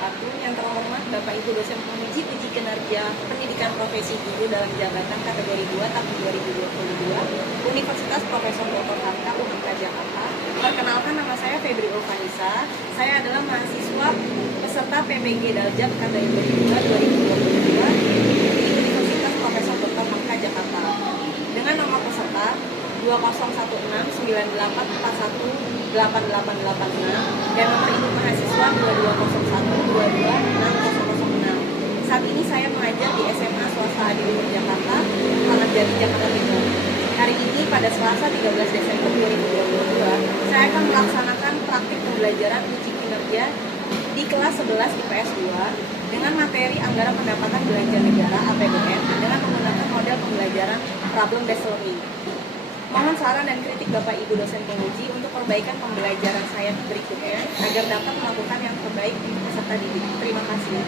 wabarakatuh. Yang terhormat Bapak Ibu dosen penguji uji kinerja pendidikan profesi guru dalam jabatan kategori 2 tahun 2022 Universitas Profesor Dr. Hamka UHAMKA Jakarta. Perkenalkan, nama saya Febri Ulfanisa. Saya adalah mahasiswa peserta PPG Daljab kategori 2 2022 di Universitas Profesor Dr. Hamka Jakarta dengan nomor peserta 201698418886 dan nomor induk mahasiswa 2201226006. Saat ini saya mengajar di SMA Swasta Adiluhur Jakarta, Kramat Jati, Jakarta Timur. Hari ini pada Selasa 13 Desember 2022, saya akan melaksanakan praktik pembelajaran uji kinerja di kelas 11 IPS 2 dengan materi anggaran pendapatan belanja negara (APBN) dengan menggunakan model pembelajaran problem based learning. Mohon saran dan kritik Bapak Ibu dosen penguji untuk perbaikan pembelajaran saya berikutnya agar dapat melakukan yang terbaik untuk peserta didik. Terima kasih.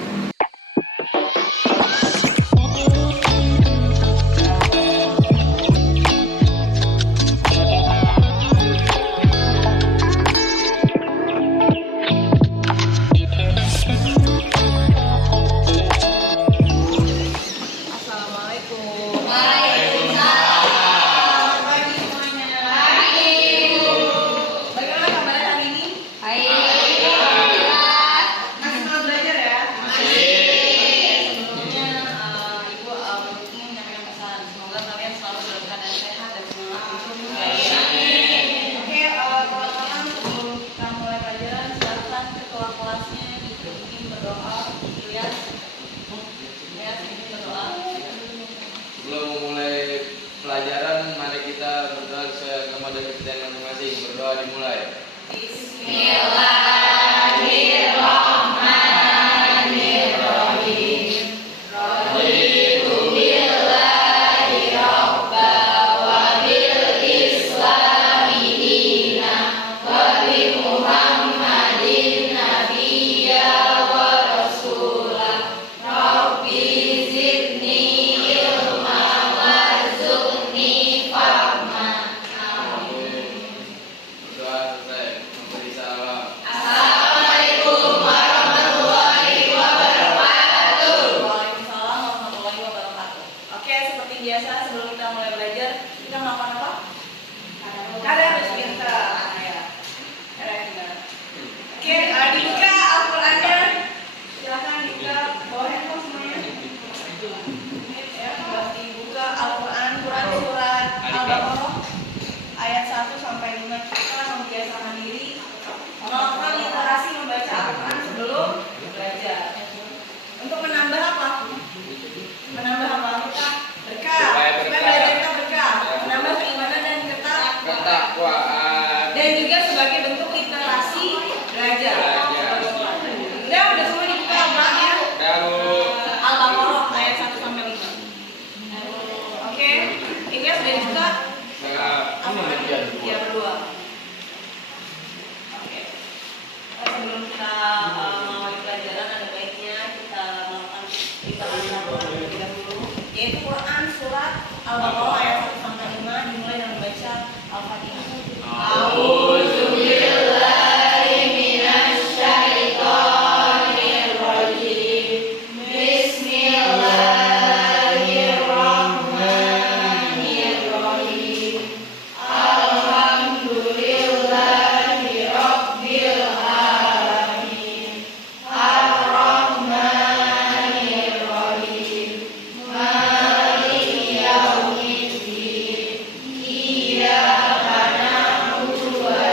Sebelum memulai pelajaran, mari kita berdoa sesuai agama dan kepercayaan masing-masing. Berdoa dimulai. Bismillahirrahmanirrahim. Raditu billahi rabba wa bil islami dina wa bi Muhammadin nabiyya wa rasulah. Rabbi zidni ilma warzuqni fahma. Amin. Berdoa selesai. Memberi salam. Assalamualaikum warahmatullahi wabarakatuh. Waalaikumsalam warahmatullahi wabarakatuh. Oke, seperti biasa sebelum kita mulai belajar, kita melakukan apa? Ada harus pintar. Ya. Ada yang benar. Oke, dibuka Al-Qur'annya. Silakan dibuka bawa handphone semuanya. Ya, dibuka Al-Qur'an, Quran surat Al-Baqarah ayat 1 sampai 5. Kita membiasakan diri melakukan literasi membaca Al-Quran sebelum belajar. Untuk menambah apa? Menambah apa? Berkah. Supaya berkah. Belajar kita berkah. Menambah keimanan dan Ketakwaan. dan juga sebagai bentuk literasi belajar. Udah semua dibuka Al-Qurannya. Al-Baqarah ayat 1 sampai 5. Oke, ini sudah dibuka. Ya, berdua. Oke. Sebelum kita mengawali pelajaran, ada baiknya kita melakukan literasi Al-Quran terlebih dahulu, yaitu Quran surat Al-Baqarah ayat 1 sampai 5 dimulai dengan membaca Al-Fatihah. A'udzubillahi minasyaitonirrajim. Bismillahirrahmanirrahim. Alhamdulillahi rabbil alamin. Ar-Rahmanirrahim. Maliki yaumiddin. Iyyaka na'budu wa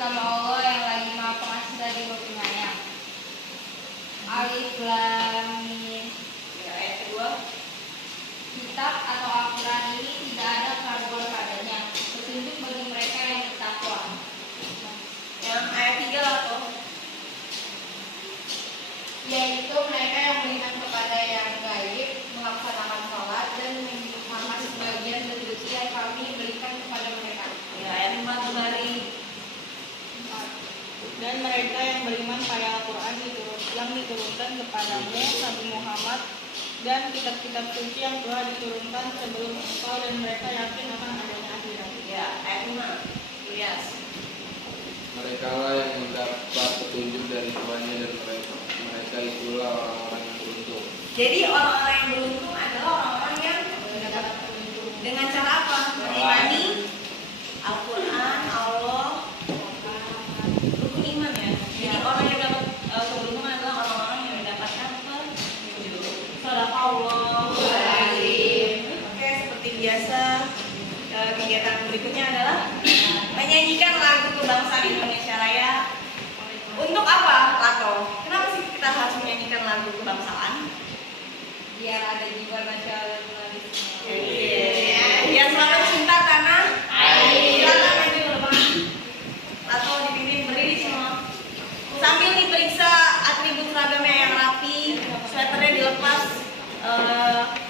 nama Allah yang lagi Maha Pengasih lagi Maha Penyayang. Alif Lam Mim. Ya, ayat kedua. Kitab atau Al-Quran ini tidak ada keraguan padanya, petunjuk bagi mereka yang bertakwa. Yang ayat 3 lah tuh. Yaitu mereka yang beriman kepada yang gaib, melaksanakan sholat dan mengamalkan sebagian rezeki yang kami berikan kepada mereka. Ya, ayat 5 kembali. Dan mereka yang beriman pada Al-Quran yang diturunkan kepadamu, Nabi Muhammad, dan kitab-kitab suci yang telah diturunkan sebelum engkau, dan mereka yakin akan adanya akhirat. Ya, ayat 5. Ilyas. Mereka lah yang mendapat petunjuk dari Tuhannya, dan mereka itulah orang-orang yang beruntung. Jadi orang-orang yang beruntung adalah orang-orang yang dengan cara apa? Mengimani Al-Quran, Allah, rukun iman ya. Jadi orang yang dapat keberuntungan adalah orang-orang yang mendapatkan petunjuk. Sadaqallahu azim. Oke, seperti biasa kegiatan berikutnya adalah menyanyikan lagu kebangsaan Indonesia Raya. Untuk apa, Lato? Kenapa sih kita harus menyanyikan lagu kebangsaan? Biar ada jiwa nasionalisme. Biar selalu cinta tanah air. Silakan maju ke depan. Lato dipimpin berdiri semua. Sambil diperiksa atribut seragamnya yang rapi, sweaternya dilepas.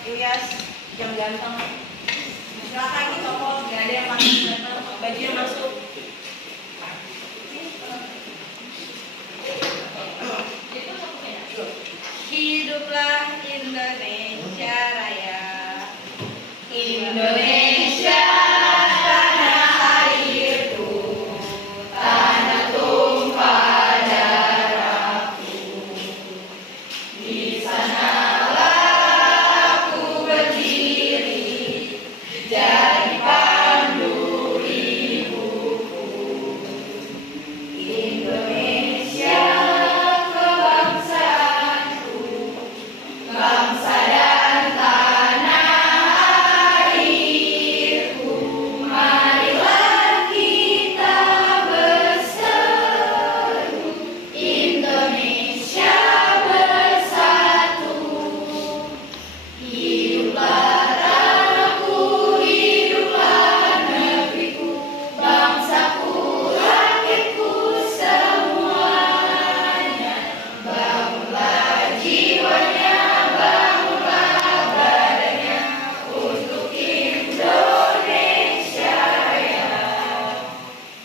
Ilyas yang ganteng. Silakan ini toko, nggak ada yang pakai sweater, bajunya masuk. Hiduplah Indonesia Raya. Indonesia tanah airku, tanah tumpah darahku. Di sanalah aku berdiri, jadi pandu ibuku. Indonesia kebangsaanku, bangsa dan tanah airku. Marilah kita berseru, Indonesia bersatu. Hiduplah tanahku, hiduplah negeriku, bangsaku, rakyatku semuanya. Bangunlah jiwanya, bangunlah badannya untuk Indonesia Raya.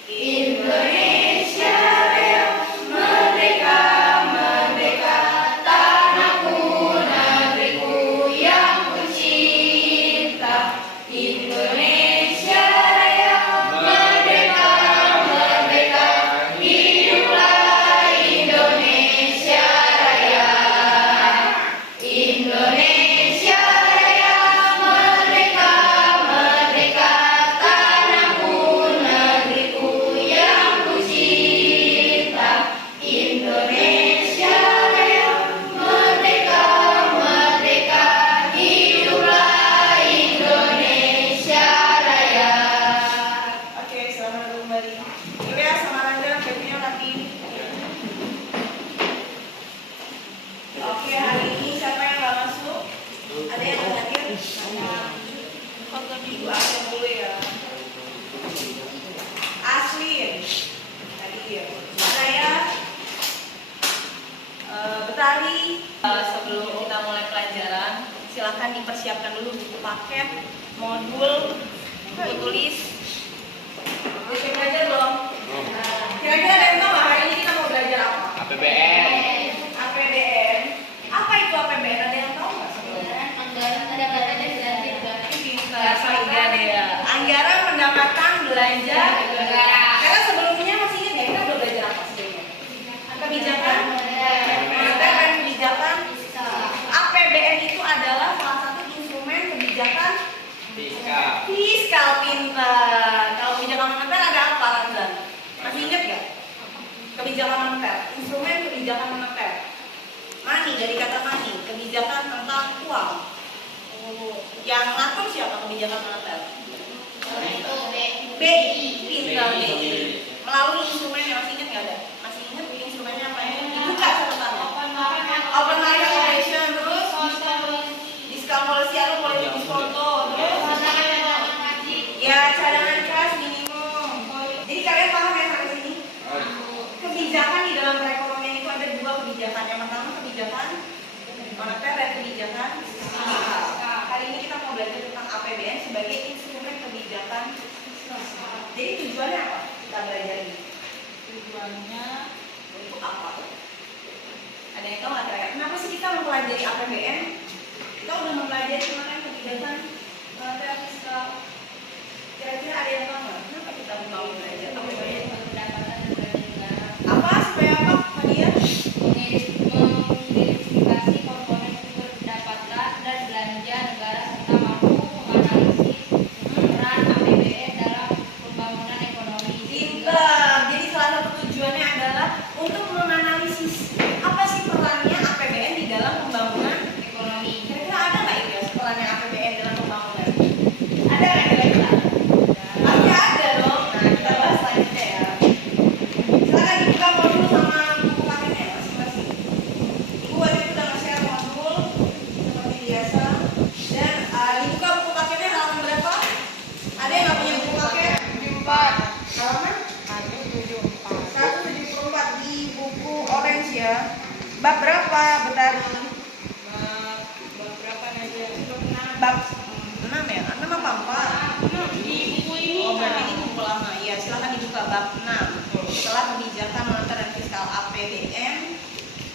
Indonesia Raya, merdeka, merdeka, tanahku, negeriku yang kucinta. Indonesia Raya, merdeka, merdeka, hiduplah Indonesia Raya. Indonesia Raya, merdeka, merdeka, tanahku, negeriku yang kucinta. Indonesia Raya, merdeka, merdeka, hiduplah Indonesia Raya. Oke, selamat datang kembali. Ya, sama Randa, bajunya rapi. Oke, hari ini siapa yang nggak masuk? Ada yang nggak hadir? Ibu Asli dulu ya. Aslin. Hadir. Saya Betari. Sebelum kita mulai pelajaran, silakan dipersiapkan dulu buku paket, modul, buku tulis. Udah belajar belum? Kira-kira ada yang tahu nggak hari ini kita mau belajar apa? APBN. APBN. Apa itu APBN? Ada yang tahu nggak sebenarnya? Anggaran pendapatan dan belanja. Pintar ya. Anggaran pendapatan belanja negara. Karena sebelumnya masih ingat ya kita udah belajar apa sebelumnya? Kebijakan moneter dan kebijakan APBN itu adalah salah satu instrumen kebijakan fiskal. Pintar. Kalau kebijakan moneter ada apa, Ranzan? Masih ingat nggak? Kebijakan moneter, instrumen kebijakan moneter. Money dari kata money, kebijakan tentang uang. Yang ngatur siapa kebijakan moneter? BI, pintar BI. Melalui instrumen nggak ada? Masih ingat instrumennya apa ya? Dibuka catatannya. Open market operation, terus diskalkulasi atau politik diskonto, terus ya cadangan kas minimum. Jadi kalian paham ya sampai sini? Kebijakan di dalam perekonomian itu ada dua kebijakan. Yang pertama kebijakan moneter dan kebijakan fiskal. Kali ini kita mau belajar tentang APBN sebagai instrumen kebijakan fiskal. Jadi tujuannya apa? Kita belajar ini. Tujuannya Untuk apa? Ada yang tahu nggak kira-kira? Kenapa sih kita mempelajari APBN? Kita udah mempelajari kemarin kebijakan moneter fiskal. Kira-kira ada yang tahu nggak? Kenapa kita mau belajar APBN? Apa? Supaya apa? Nadia? Mengidentifikasi komponen sumber pendapatan dan belanja negara serta mampu menganalisis peran APBN dalam pembangunan ekonomi. Pintar. Jadi salah satu tujuannya adalah untuk menganalisis apa sih perannya APBN di dalam pembangunan Ekonomi. Kira-kira ada nggak ya perannya APBN dalam pembangunan? Ada nggak kira-kira? Pasti ada dong. Nah kita bahas selanjutnya ya. Silakan dibuka modul sama buku paketnya masing-masing. Ibu waktu itu udah nge-share modul seperti biasa. Dan dibuka buku paketnya halaman berapa? Ada yang nggak punya buku paket? 74. Halaman? 174 di buku orange ya. Bab berapa, Betari? berapa aja? Bab 6 ya? 6 apa 4? Di buku ini Oh, berarti ini buku lama. Iya, silakan dibuka bab 6. Setelah kebijakan moneter dan fiskal APBN,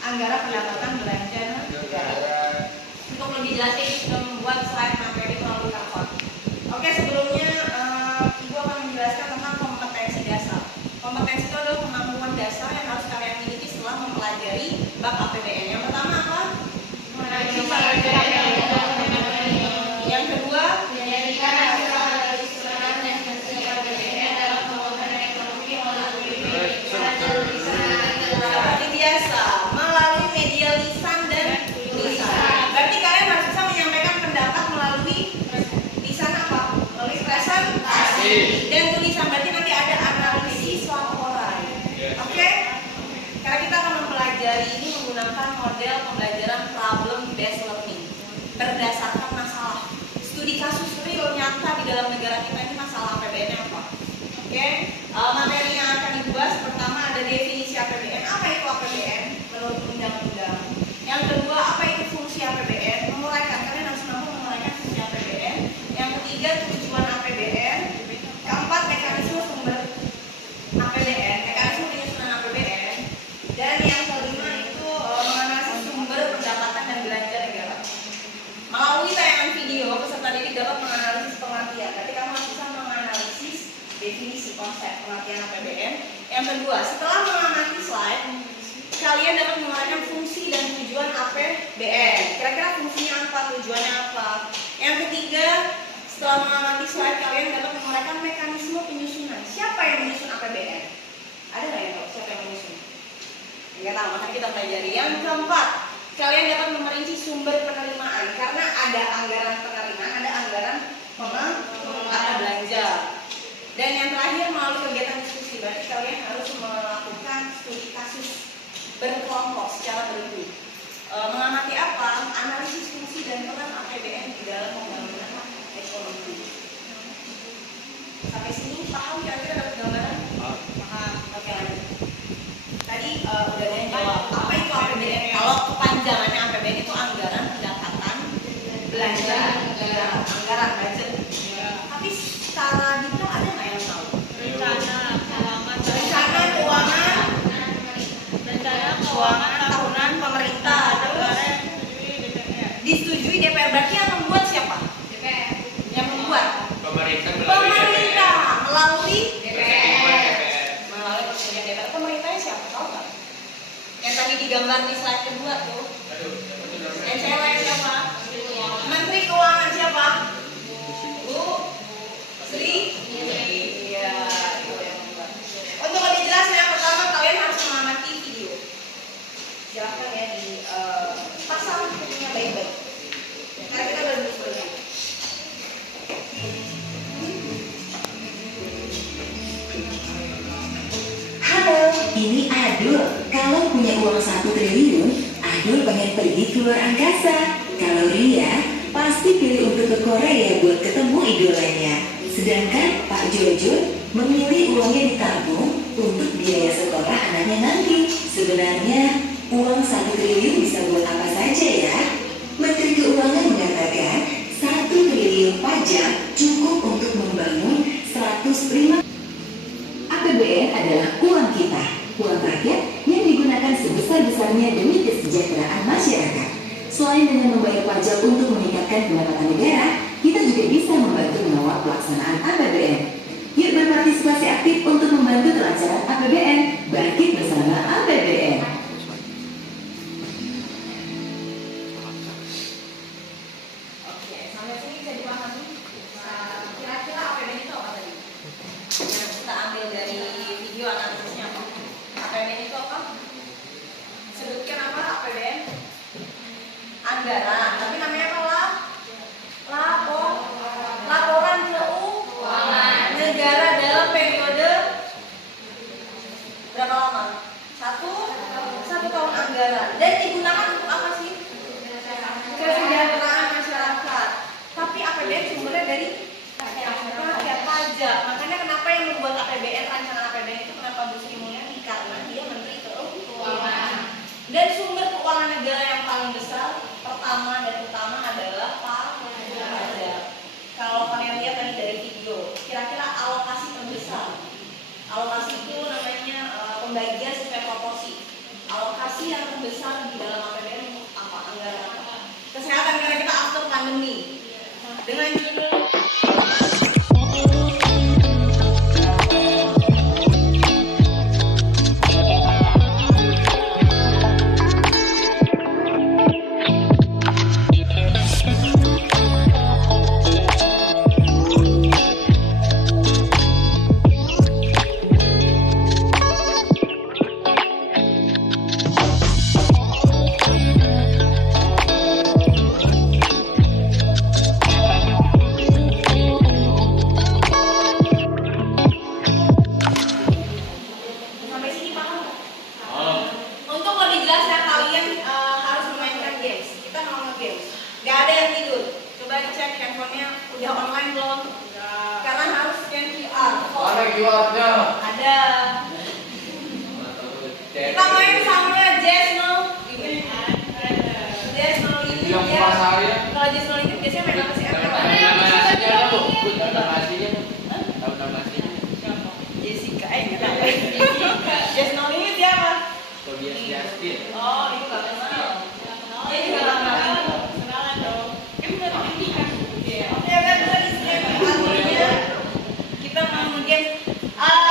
anggaran pendapatan belanja negara. Untuk lebih jelasnya ini sudah membuat slide materi melalui Canva. Oke, sebelumnya Ibu akan menjelaskan tentang kompetensi dasar. Kompetensi itu adalah kemampuan dasar yang harus kalian miliki setelah mempelajari bab APBN. Yang pertama apa? Yang kedua, Menjadikan hasil analisis peran dan fungsi APBN dalam pembangunan ekonomi melalui seperti biasa melalui media lisan dan tulisan. Berarti kalian harus bisa menyampaikan pendapat melalui lisan apa? Melalui presentasi dan tulisan. Berarti nanti ada analisis laporan. Oke? Karena kita akan mempelajari ini menggunakan model pembelajaran problem based learning berdasarkan masalah. Studi kasus real nyata di dalam negara kita ini masalah APBN apa? Oke? Materi yang akan dibahas pertama ada definisi APBN. Apa itu APBN menurut undang-undang? Yang kedua, apa itu fungsi APBN? Menguraikan, kalian harus mampu menguraikan fungsi APBN. Yang ketiga, tujuan APBN. Keempat, mekanisme sumber APBN, mekanisme penyusunan APBN. Dan yang kelima itu menganalisis sumber pendapatan dan belanja negara. Melalui tayangan video, peserta didik dapat menganalisis pengertian. Berarti kamu harus bisa menganalisis definisi konsep pengertian APBN. Yang kedua, setelah mengamati slide, kalian dapat menguraikan fungsi dan tujuan APBN. Kira-kira fungsinya apa, tujuannya apa? Yang ketiga, setelah mengamati slide, kalian dapat menguraikan mekanisme penyusunan. Siapa yang menyusun APBN? Ada nggak yang tahu siapa yang menyusun? Nggak tahu, makanya kita pelajari. Yang keempat, kalian dapat memerinci sumber penerimaan karena ada anggaran penerimaan, ada anggaran atau belanja. Dan yang terakhir melalui kegiatan diskusi, berarti kalian harus melakukan studi kasus berkelompok secara bergrup. Mengamati apa? Analisis fungsi dan peran APBN di dalam pembangunan ekonomi. Sampai sini paham kira-kira dapat gambaran? Paham. Oke, lanjut. Tadi udah ada yang jawab. Apa itu APBN? Kalau kepanjangannya APBN itu anggaran pendapatan belanja negara, anggaran budget. Tapi secara detail ada nggak yang tahu? Rencana keuangan tahunan pemerintah. Disetujui DPR. Berarti yang membuat siapa? DPR. Yang membuat Pemerintah melalui DPR. melalui persetujuan DPR. Pemerintahnya siapa? Tahu nggak? Yang tadi digambar di slide kedua tuh. Yang cewek siapa? Menteri Keuangan siapa? Bu Sri. Iya, itu yang membuat. Untuk lebih jelas, yang pertama kalian harus mengamati video. Silakan ya di pasang videonya baik-baik. Karena kita udah dulu selesai. Halo, ini Adul, kalau punya uang 1 triliun, Adul pengen pergi ke luar angkasa. Kalau Ria, pasti pilih untuk ke Korea buat ketemu idolanya. Sedangkan Pak Jojo memilih uangnya ditabung untuk biaya sekolah anaknya nanti. Sebenarnya uang 1 triliun bisa buat apa saja ya? Menteri Keuangan mengatakan 1 triliun pajak cukup untuk membangun 105. APBN adalah uang kita, uang rakyat yang digunakan sebesar-besarnya demi kesejahteraan masyarakat. Selain dengan membayar pajak untuk meningkatkan pendapatan negara, kita juga bisa membantu mengawal pelaksanaan APBN. Yuk berpartisipasi aktif untuk membantu kelancaran APBN. Bangkit bersama APBN. Oke, sampai sini bisa dipahami. Kira-kira APBN itu apa tadi? Yang kita ambil dari video analisisnya apa? APBN itu apa? Sebutkan apa APBN? Anggaran, tapi namanya apa lah? Laporan keuangan negara dalam periode berapa lama? Satu tahun anggaran. Dan digunakan untuk apa sih? Kesejahteraan masyarakat. Tapi APBN sumbernya dari rakyat pajak. Makanya kenapa yang membuat APBN, rancangan APBN itu kenapa Bu Sri Mulyani? Karena dia Menteri Keuangan. Dan sumber keuangan negara yang paling besar pertama dan utama adalah pajak. Kalau kalian lihat tadi dari video, kira-kira alokasi terbesar. Alokasi itu namanya pembagian sesuai proporsi. Alokasi yang terbesar di dalam APBN apa? Anggaran apa? Kesehatan, karena kita after pandemi. Dengan judul sampai sini paham nggak? Untuk lebih jelas ya kalian harus memainkan games. Kita mau nge-games. Gak ada yang tidur. Coba dicek handphonenya udah online belum? Karena harus scan QR. Mana QR-nya? Ada. Kita main sama Jazz No Limit. Jazz No Limit Yang ya. pas hari ya? Kalau Jazz No Limit biasanya main apa sih? Nama nasinya apa tuh? Nama nasinya tuh? Tahu nama nasinya? Jessica, nggak tahu. Jazz No Limit dia apa? Tobias Justin. Oh, itu nggak kenal. Dia juga nggak kenal. Kenalan dong. Oke, kan kita di sini artinya kita mau nge-game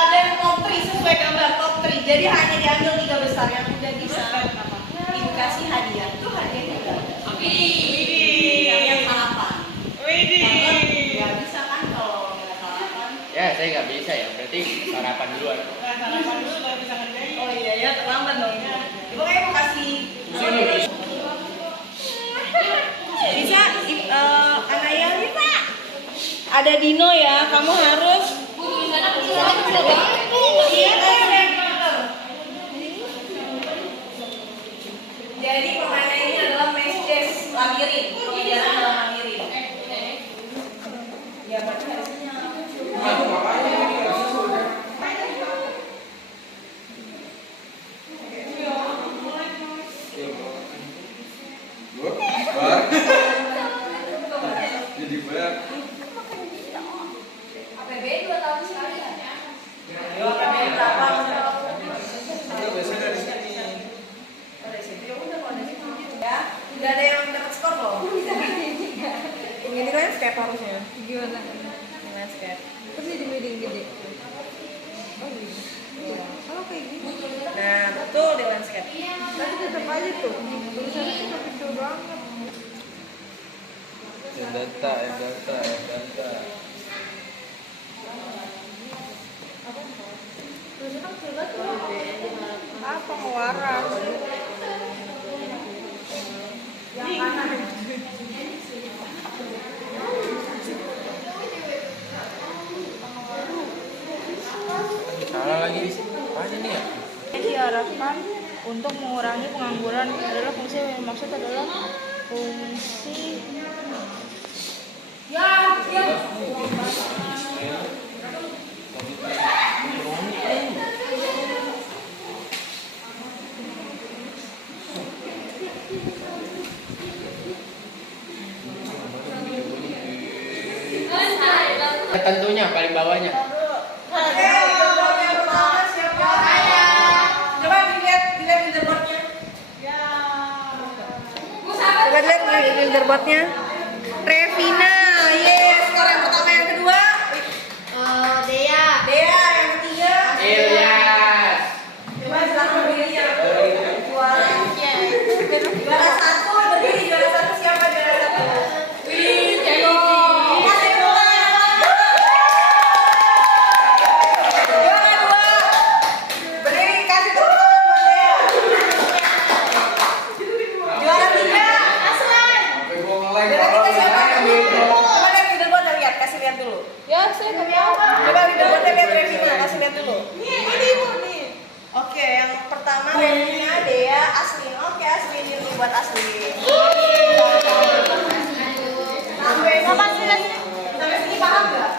dan top 3 sesuai gambar top 3. Jadi hanya diambil 3 besar yang udah bisa dikasih hadiah. Itu hadiahnya udah ada. Yang sarapan. Nggak bisa kan kalau nggak sarapan. Ya, saya nggak bisa ya. Berarti sarapan duluan. Sarapan dulu baru bisa ngerjain. Oh iya ya, terlambat dong. Pokoknya mau kasih. Bisa, Anaya bisa. Ada Dino ya, kamu harus. Iya, jadi permainan ini adalah Maze Chess Labirin, pembicaraan dalam labirin. Ya, berarti hasilnya. Jadi banyak. APBN 2 tahun sekali kan? Yo, APBN berapa? Biasanya dari sini. Dari situ ya udah, kalau dari situ ya. Tidak ada yang dapat skor loh. Ini kan skep harusnya. Gimana? Dengan skep. Terus jadi wedding gede. Oh gitu. Iya. Kalau kayak gitu. Nah, betul di landscape. Tapi tetap aja tuh. Tulisannya tuh kecil banget. Data. Tulisannya kecil banget tuh. Apa ngewarang? Yang kanan. Salah lagi. Apaan ini ya? Yang diharapkan untuk mengurangi pengangguran adalah fungsi yang dimaksud adalah fungsi Tentunya paling bawahnya. Oke, leaderboard yang pertama siapa? Coba dilihat leaderboardnya. Coba lihat leaderboardnya. Revina, yes. Skor yang pertama, yang kedua. Dea. Dea, yang ketiga. Ilyas. Coba silakan berdiri ya. Juara satu berdiri, juara satu siapa juara satu? Wih, Ceko. Kasih tepuk tangan. Juara dua berdiri, kasih tepuk tangan buat Dea. Juara tiga Aslan. Juara tiga siapa? Coba lihat leaderboard, lihat, kasih lihat dulu. ya saya nggak tahu. Coba leaderboardnya lihat Revina, kasih lihat dulu. Ini ibu nih. Oke, yang pertama Revina, Dea, Aslin. Oke, Aslin ini buat Aslin. Sampai sini paham nggak?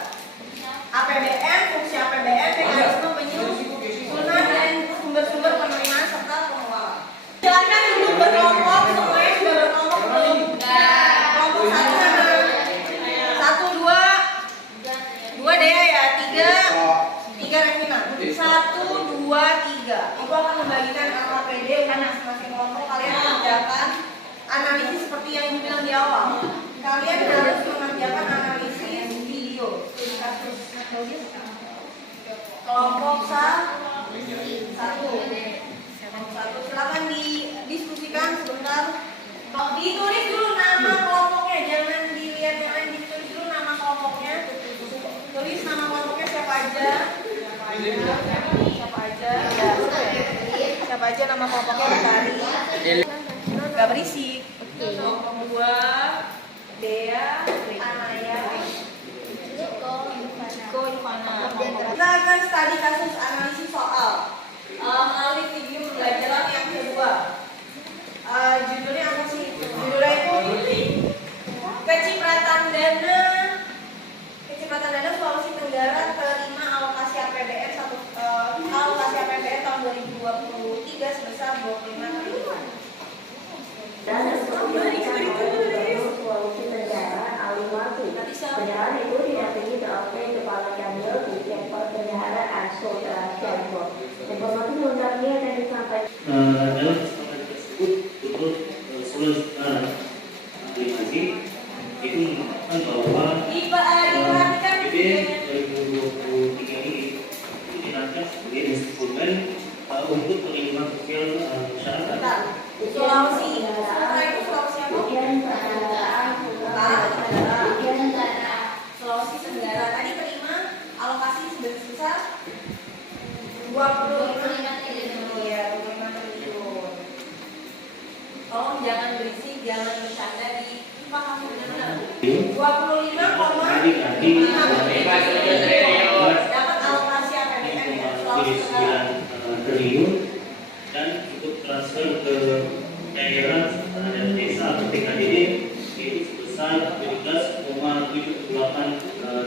APBN, fungsi APBN, mekanisme penyusunan dan sumber-sumber penerimaan serta pengelolaan. Silakan duduk berkelompok, semuanya sudah berkelompok belum? Kelompok satu mana? Satu, dua, dua Dea ya, tiga Revina. Satu, dua, tiga. Ibu akan membagikan LKPD untuk masing-masing kelompok. Kalian mengerjakan analisis seperti yang Ibu bilang di awal. Kalian harus mengerjakan analisis video studi kasus. Kelompok satu. Silakan didiskusikan sebentar. Ditulis dulu nama kelompoknya, jangan dilihat yang lain. Ditulis dulu nama kelompoknya. Tulis nama kelompoknya siapa aja. Siapa aja nama kelompoknya Betari. Gak berisik. Kelompok dua Dea, Anaya, Iko, Ivana. Kita akan studi kasus analisis soal alih video pembelajaran yang kedua. Judulnya apa sih? Judulnya itu kecipratan dana Sulawesi Tenggara terima alokasi APBN tahun 2023 sebesar 25 triliun. Dan Sulawesi Tenggara alih waktu. Penyerahan itu didampingi oleh Kepala Kanwil di Kantor Penyiaran Sultra Cianjur. Informasi lengkapnya akan disampaikan. Dalam kesempatan tersebut turut Sulawesi Tenggara aplikasi itu mengatakan bahwa Diperhatikan APBN 2023 ini dirancang sebagai instrumen untuk perlindungan sosial masyarakat. Bentar. Sulawesi Utara itu Sulawesi apa? Utara. Sulawesi Tenggara tadi terima alokasi sebesar 25 triliun. Iya, 25 triliun. Tolong jangan berisik, jangan bercanda, dipahami benar-benar. 25,5 triliun dapat alokasi APBN ya, Sulawesi Tenggara. 9 triliun dan untuk transfer ke daerah dan desa atau TKDD yaitu sebesar 17,78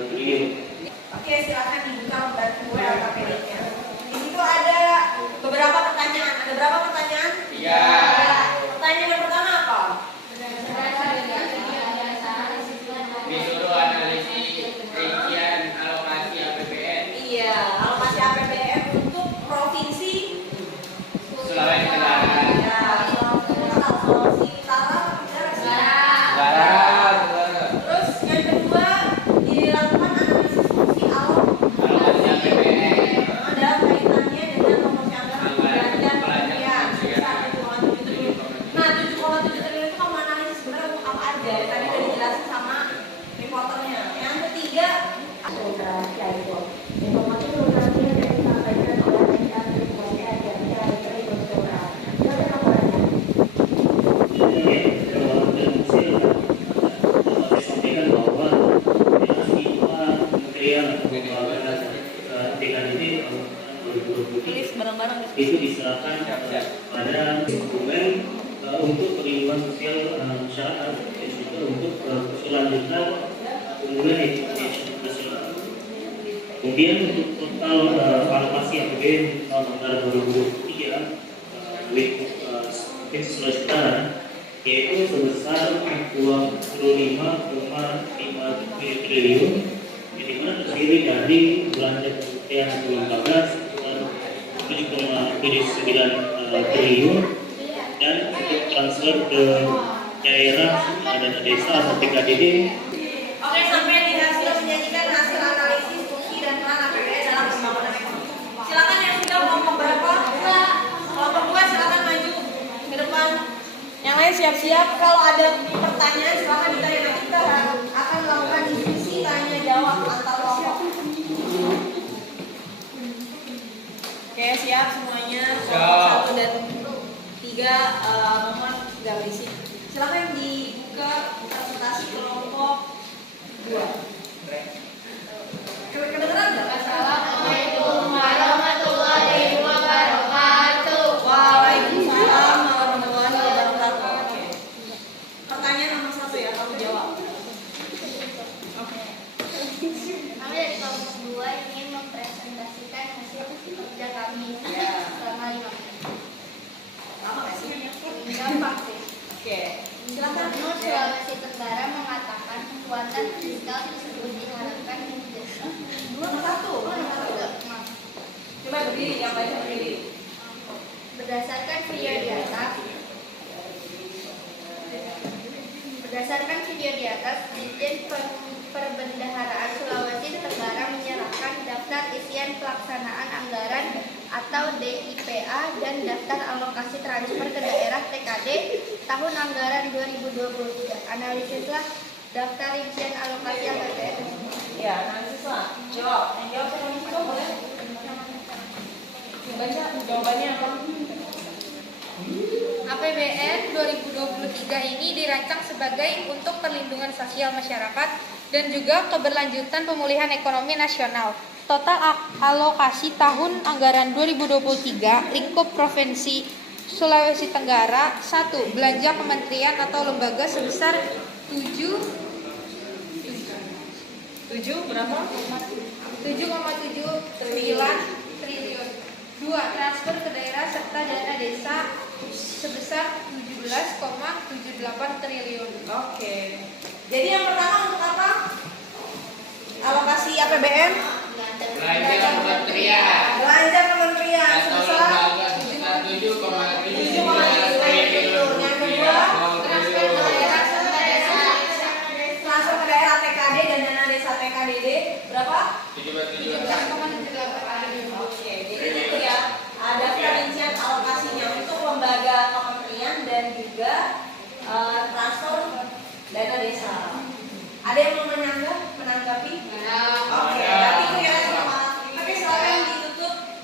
triliun. Oke, silakan dibuka membantu LKPD-nya. Di situ ada beberapa pertanyaan. Ada berapa pertanyaan? 3. Pertanyaan yang pertama apa? Disuruh analisis rincian alokasi APBN Iya, alokasi APBN untuk provinsi Sulawesi Tenggara. Ya, Sulawesi Utara, Barat. Terus yang kedua dilakukan analisis fungsi Alokasi APBN. dalam kaitannya dengan promosi anggaran belanja kementerian sebesar 7,7 triliun. Nah, 7,7 triliun itu kamu analisis sebenarnya untuk apa aja? Tadi udah dijelasin sama reporternya. Yang ketiga, Sultra Cianjur. Informasi lengkapnya akan disampaikan oleh Menhan Ridwansyah dan Menteri Sosial. Pada laporannya. Saya sampaikan bahwa dari kementerian TKDD Tulis 2023 bareng-bareng. itu diserahkan pada dokumen untuk perlindungan sosial masyarakat dan juga untuk kelanjutan pembangunan ekonomi nasional. Kemudian untuk total alokasi APBN tahun anggaran 2023 Provinsi Sulawesi Utara yaitu sebesar 25,5 triliun, yang dimana terdiri dari belanja kementerian atau lembaga sebesar 7,79 triliun dan untuk transfer ke daerah dana desa atau TKDD. Oke, sampai di hasil menyajikan hasil analisis fungsi dan peran APBN dalam pembangunan ekonomi. Silakan yang sudah kelompok berapa? Kelompok 2 silakan maju ke depan. Yang lain siap-siap. Kalau ada pertanyaan silakan ditanya. Nanti kita akan melakukan diskusi tanya jawab antar kelompok. Oke, siap semuanya. Kelompok 1 dan 3 mohon gak berisik. Silakan dibuka presentasi kelompok 2. Kedengeran nggak? Assalamualaikum warahmatullahi wabarakatuh. Waalaikumsalam warahmatullahi wabarakatuh. Oke. Pertanyaan nomor 1 ya, kamu jawab. Oke. Kami dari kelompok 2 ingin mempresentasikan hasil kerja kami selama 5 menit. Lama nggak sih? Gampang sih. Oke. Silakan. Gubernur Sulawesi Tenggara mengatakan kekuatan fiskal tersebut diharapkan Nomor 1. Coba berdiri, yang baca berdiri. Berdasarkan video di atas, Ditjen Perbendaharaan Sulawesi Tenggara menyerahkan daftar isian pelaksanaan anggaran atau DIPA dan daftar alokasi transfer ke daerah TKD tahun anggaran 2023. Analisislah daftar isian alokasi APBN. Ya, analisis lah. Jawab. Yang jawab saya mau boleh? Baca jawabannya apa? APBN 2023 ini dirancang sebagai untuk perlindungan sosial masyarakat dan juga keberlanjutan pemulihan ekonomi nasional. Total alokasi tahun anggaran 2023 lingkup Provinsi Sulawesi Tenggara 1. Belanja kementerian atau lembaga sebesar 7 berapa? 7,79 triliun. 2. Transfer ke daerah serta dana desa sebesar 17,78 triliun. Oke. Jadi yang pertama untuk apa? Alokasi APBN? Belanja kementerian Belanja kementerian atau sebesar lembaga sebesar 7,79 triliun. Yang kedua, Transfer ke daerah serta desa transfer ke daerah TKD dan dana desa TKDD berapa? 17,78 triliun. Oke, jadi itu ya ada perincian alokasinya untuk lembaga kementerian dan juga transfer dana desa. Ada yang mau menanggapi? Oke, berarti itu ya semua. Oke, silakan ditutup.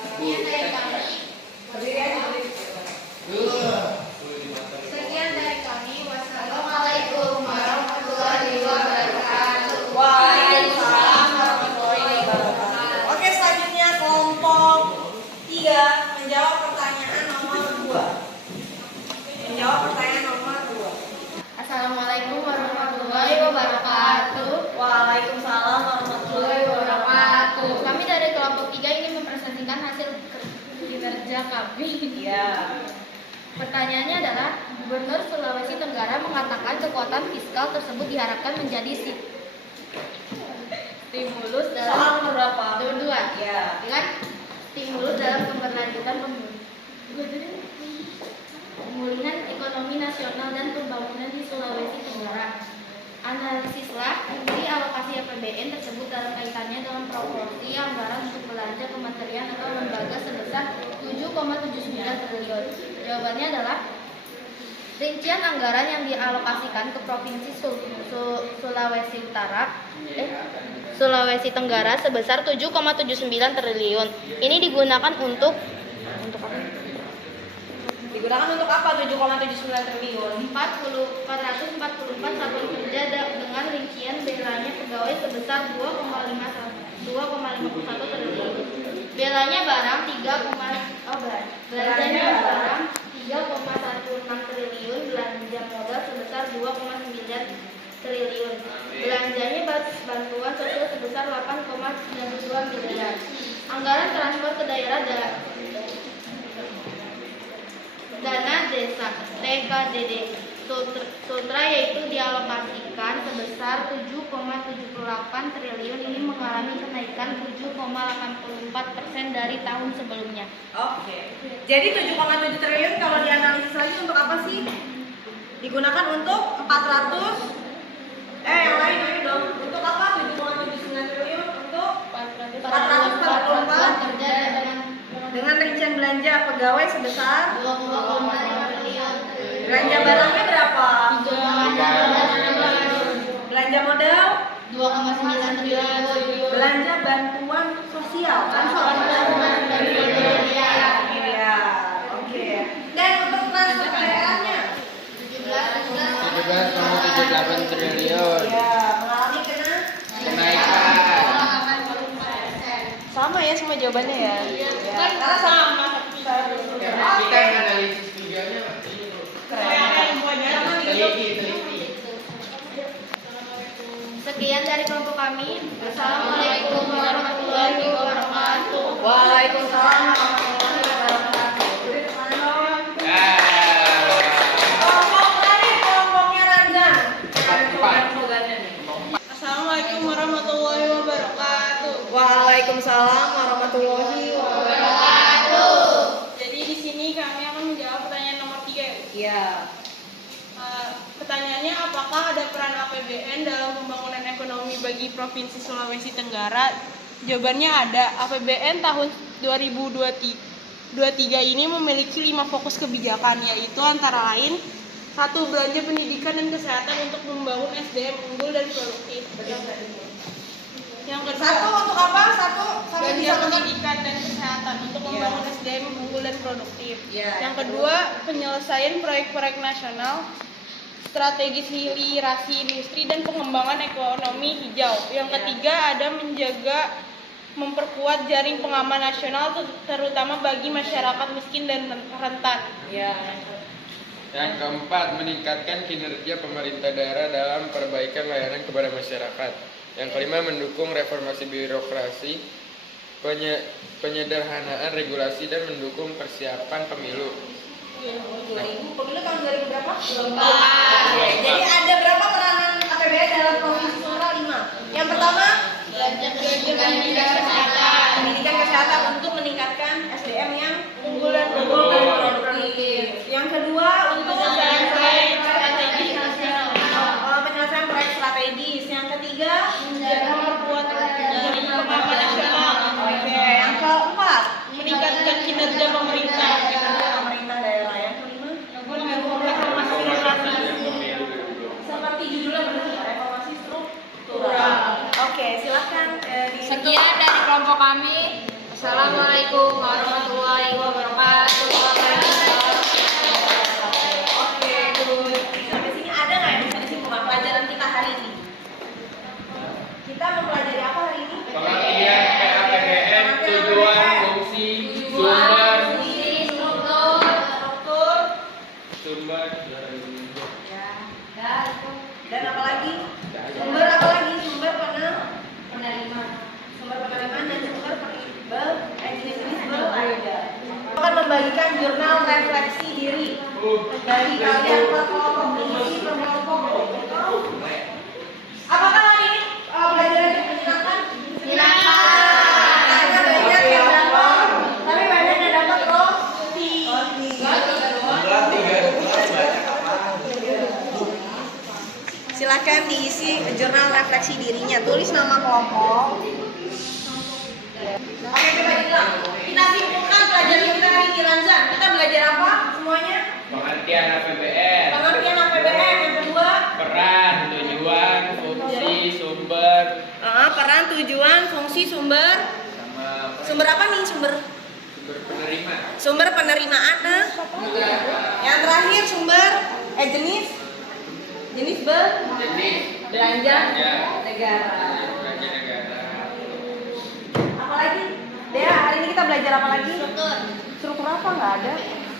Sekian dari kami. Berdiri aja, berdiri. Sekian dari kami. Wassalamualaikum warahmatullahi wabarakatuh. Waalaikumsalam warahmatullahi wabarakatuh. Oke, selanjutnya kelompok 3 menjawab pertanyaan nomor 2. Menjawab pertanyaan nomor 2. Assalamualaikum warahmatullahi wabarakatuh. Waalaikumsalam warahmatullahi wabarakatuh. Kami dari kelompok 3 ingin mempresentasikan hasil kinerja kami. Ya. Pertanyaannya adalah, Gubernur Sulawesi Tenggara mengatakan kekuatan fiskal tersebut diharapkan menjadi stimulus Soal dalam nomor berapa? nomor 2. Ya. Dengan stimulus dalam keberlanjutan pemulihan ekonomi nasional dan pembangunan di Sulawesi Tenggara. Analisislah fungsi alokasi APBN tersebut dalam kaitannya dengan proporsi anggaran untuk belanja kementerian atau lembaga sebesar 7,79 triliun. Jawabannya adalah rincian anggaran yang dialokasikan ke Provinsi Sulawesi Tenggara sebesar 7,79 triliun. Ini digunakan untuk apa? Digunakan untuk apa 7,79 triliun? 444 satuan kerja dengan rincian belanja pegawai sebesar 2,5 2,51 triliun. Belanjanya barang 3,16 triliun, belanja modal sebesar 2,9 triliun. Belanjanya bantuan sosial sebesar 8,92 miliar. Anggaran transfer ke daerah dana desa TKDD Sultra yaitu dialokasikan sebesar 7,78 triliun. Ini mengalami kenaikan 7,84% dari tahun sebelumnya. Oke. Jadi 7,7 triliun kalau dianalisis lagi untuk apa sih? Digunakan untuk 400 yang lain ayo dong. Untuk apa? 7,79 triliun untuk 444 kerja dengan rincian belanja pegawai sebesar 2,5 triliun. belanja barangnya berapa? Belanja modal 2,9 triliun. belanja bantuan sosial Iya, oke. Dan untuk transfer ke daerahnya 17,78 triliun. ya mengalami Kenaikan. sama ya semua jawabannya ya. Kan sama. Kita analisis tiganya teliti. Sekian dari kelompok kami. Assalamualaikum warahmatullahi wabarakatuh. Waalaikumsalam warahmatullahi wabarakatuh. Kelompoknya Ranjan. Assalamualaikum warahmatullahi wabarakatuh. Waalaikumsalam warahmatullahi wabarakatuh. Jadi di sini kami akan menjawab pertanyaan nomor 3. Iya. Pertanyaannya, apakah ada peran APBN dalam pembangunan ekonomi bagi Provinsi Sulawesi Tenggara? Jawabannya ada. APBN tahun 2023 ini memiliki 5 fokus kebijakan, yaitu antara lain 1. Belanja pendidikan dan kesehatan untuk membangun SDM unggul dan produktif. Yang kedua, Satu untuk apa? Satu belanja bisa pendidikan dan kesehatan untuk membangun SDM unggul dan produktif. Iya. Yang kedua, penyelesaian proyek-proyek nasional, strategis hilirisasi industri dan pengembangan ekonomi hijau. Yang ketiga, ada memperkuat jaring pengaman nasional terutama bagi masyarakat miskin dan rentan. Iya. Yang keempat, meningkatkan kinerja pemerintah daerah dalam perbaikan layanan kepada masyarakat. Yang kelima, mendukung reformasi birokrasi, penyederhanaan regulasi dan mendukung persiapan pemilu. 2000 pemilu tahun 2000 berapa? 2004. Jadi ada berapa peranan APBN dalam Provinsi Sumatera? 5. Yang pertama, Belanja pendidikan dan kesehatan. pendidikan kesehatan untuk meningkatkan SDM yang Unggul dan produktif. Yang kedua, untuk penyelesaian proyek strategis nasional. penyelesaian proyek strategis. Yang ketiga, Memperkuat jaring pengaman nasional. oke. Yang keempat, Meningkatkan kinerja pemerintah. pemerintah daerah. Yang kelima, Reformasi birokrasi. seperti judulnya benar, reformasi struktural. Oke, silakan Sekian dari kelompok kami. Assalamualaikum warahmatullahi wabarakatuh. Oke, good. Sampai sini ada nggak yang bisa disimpulkan pelajaran kita hari ini? Kita mempelajari apa hari ini? Pengertian APBN, tujuan, fungsi, sumber, struktur, dan apa lagi? Sumber apa lagi? Sumber penerimaan dan sumber jenis-jenis belanja. Akan membagikan jurnal refleksi diri dari kalian per kelompok mengisi per kelompok. Apakah hari ini pelajaran yang menyenangkan? Karena banyak yang dapat, tapi banyak yang dapat roti. Silakan diisi jurnal refleksi dirinya. Tulis nama kelompok. Oke, coba diulang. Kita simpulkan pelajaran kita hari ini, Ranzan. Kita belajar apa semuanya? pengertian APBN, Pengertian APBN. Yang kedua, peran, tujuan, fungsi, sumber, peran, tujuan, fungsi, sumber. sama Sumber apa nih? Sumber penerima. sumber penerimaan. Yang terakhir sumber jenis belanja Ya. negara. Belanja negara. belajar apa lagi? Struktur apa nggak ada?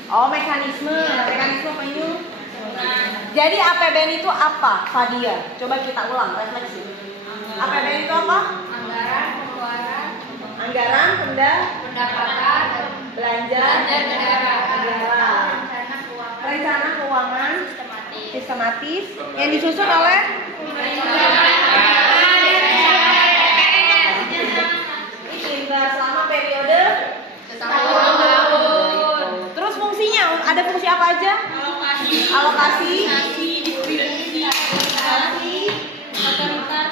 Oh, mekanisme apa ini? Jadi APBN itu apa, Fadia? Coba kita ulang, refleksi. APBN itu apa? Anggaran, pengeluaran, Anggaran, pendapatan, belanja, negara, rencana keuangan, sistematis. sistematis, yang disusun oleh Indra selama periode setahun. Terus fungsinya ada fungsi apa aja? Alokasi,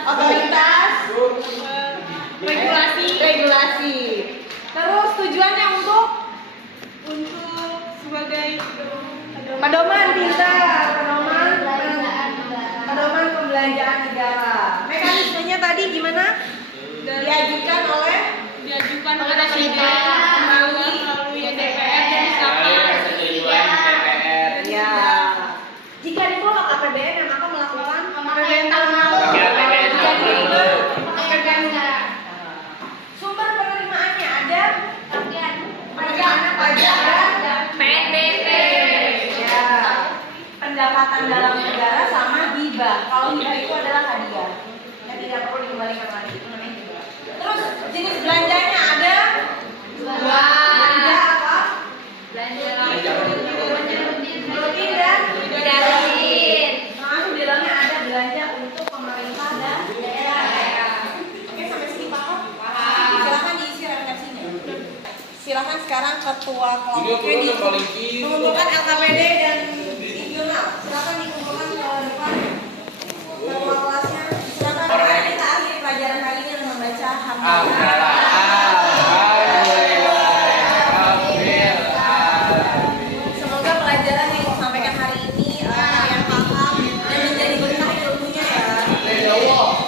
otoritas, regulasi. Terus tujuannya untuk sebagai pedoman pintar, pedoman pembelanjaan negara. Mekanismenya tadi gimana? Diajukan oleh presiden melalui DPR dan Persetujuan DPR. ya. Jika ditolak APBN, maka melakukan APBN tahun lalu. Jika diterima APBN. Sumber penerimaannya ada pajak dan PNBP. ya. Pendapatan dalam negara sama hibah. Kalau hibah itu adalah hadiah yang tidak perlu dikembalikan lagi. Itu namanya hibah. Terus jenis belanjanya ada dua. Belanja apa? Rutin dan tidak rutin. Termasuk di dalamnya ada belanja untuk pemerintah dan daerah. Oke, sampai sini paham? Paham. Silakan diisi refleksinya. Silakan sekarang ketua kelompoknya mengumpulkan LKPD dan regional. Silakan dikumpulkan ke depan ketua kelasnya. Silakan. Kita akhiri pelajaran kali ini dengan membaca hamdalah. Semoga pelajaran yang disampaikan hari ini kalian paham dan menjadi berkah ilmunya ya.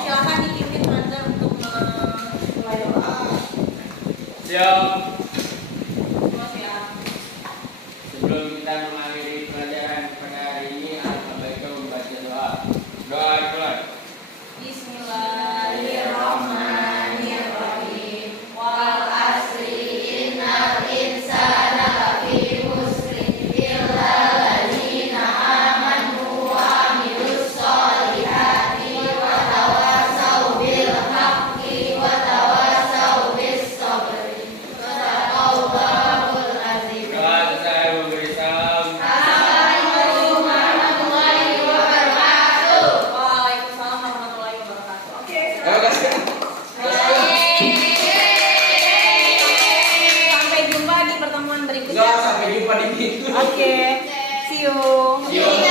Silakan dipimpin Anda untuk memulai doa. Siap. Semua siap. Sebelum kita mengakhiri pelajaran pada hari ini, Assalamualaikum membaca doa. Doa dimulai. Bismillahirrahmanirrahim. Wal asri innal insana lafi khusrin illa allazina amanu wa amilus solihati wa tawassaw bil haqqi wa tawassaw bis sabri. Sadaqallahul azim. Doa saya memberi salam. Assalamualaikum warahmatullahi wabarakatuh. Waalaikumsalam warahmatullahi wabarakatuh. Oke, sampai jumpa di pertemuan berikutnya. Sampai jumpa di minggu. Oke, see you. See you.